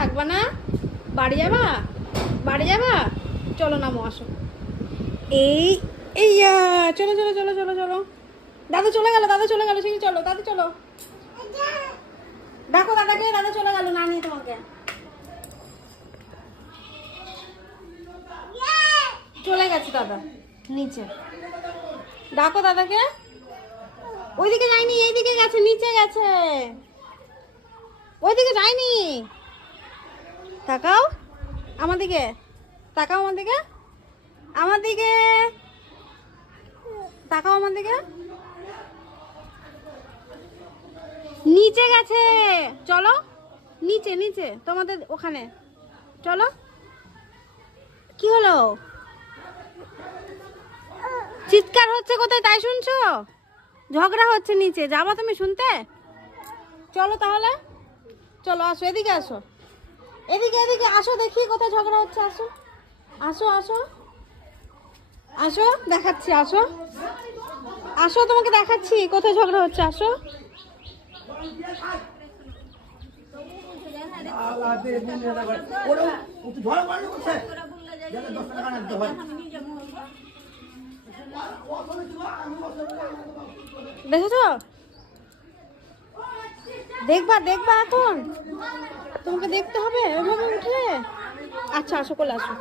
থাকবা না? বাড়ি যাবা? বাড়ি যাবা? চলো নামো, আসো। এই এইয়া চলো চলো চলো চলো চলো। দাদা চলে গেল, দাদা চলে গেল, সেই চলো দাদা চলো। দেখো দাদাকে, দাদা চলে গেল না নিয়ে তোমাকে। চলে গেছে দাদা নিচে। ডাকো দাদাকে। ওইদিকে যায়নি, এইদিকে গেছে, নিচে গেছে। ওইদিকে যায়নি। তাকাও আমার দিকে, তাকাও আমার দিকে, আমার দিকে তাকাও আমার দিকে। নিচে গেছে। চলো নিচে, নিচে তোমাদের ওখানে চলো। কি হলো? চিৎকার হচ্ছে কোথায় তাই শুনছো? ঝগড়া হচ্ছে নিচে, যাবা তুমি শুনতে? চলো তাহলে, চলো আসো, এদিকে আসো, এদিকে এদিকে আসো, দেখি কোথায় ঝগড়া হচ্ছে। আসো আসো আসো আসো, দেখাচ্ছি, আসো আসো, তোমাকে দেখাচ্ছি কোথায় ঝগড়া হচ্ছে। আসো। দেখেছো? দেখবা দেখবা এখন তোমাকে দেখতে হবে এভাবে উঠে। আচ্ছা আসো, কোলে আসো।